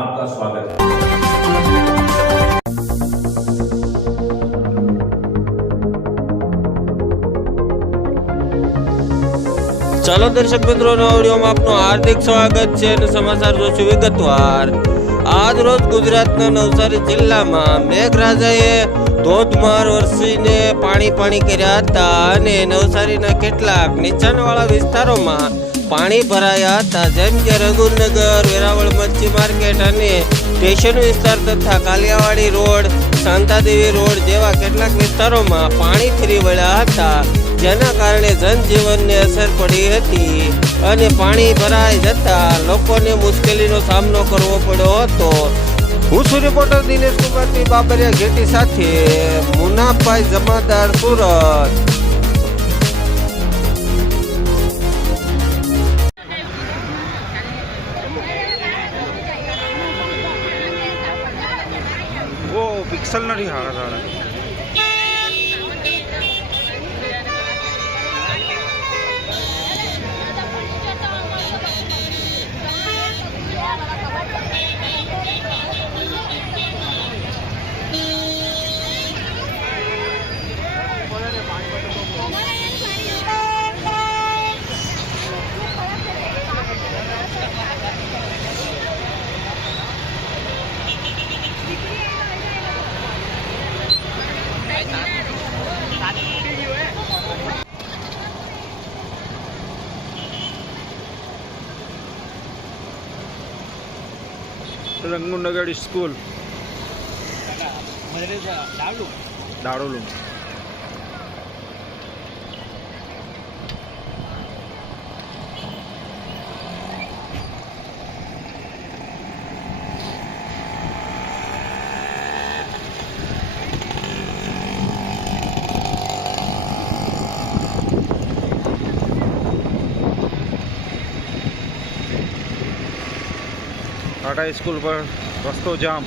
आपका स्वागत है। ચાલો દર્શક મિત્રોનો ઓડિયોમાં આપનું હાર્દિક સ્વાગત છે અને સમાચાર જોશું વિગતવાર। આજ રોજ ગુજરાતના નવસારી જિલ્લામાં મેઘરાજાએ ધોધમાર વરસીને પાણી કર્યા હતા અને નવસારીના કેટલાક નીચાણવાળા વિસ્તારોમાં પાણી ભરાયા હતા, જેમ કે રઘુનગર, વેરાવળ મચ્છી માર્કેટ અને સ્ટેશન વિસ્તાર તથા કાલિયાવાડી રોડ, શાંતાદેવી રોડ જેવા કેટલાક વિસ્તારોમાં પાણી ફરી વળ્યા હતા, જેના કારણે જનજીવનને અસર પડી હતી અને પાણી ભરાઈ જતા લોકોને મુશ્કેલીનો સામનો કરવો પડ્યો હતો। હું છું રિપોર્ટર દિનેશ કુમાર બાબરિયા ઘેટી સાથે મુનાભાઈ જમાદાર, સુરત। वो पिक्सल नहीं हारा था रंगनगर स्कूल दाड़ोलू टाटा स्कूल पर रस्तो जाम।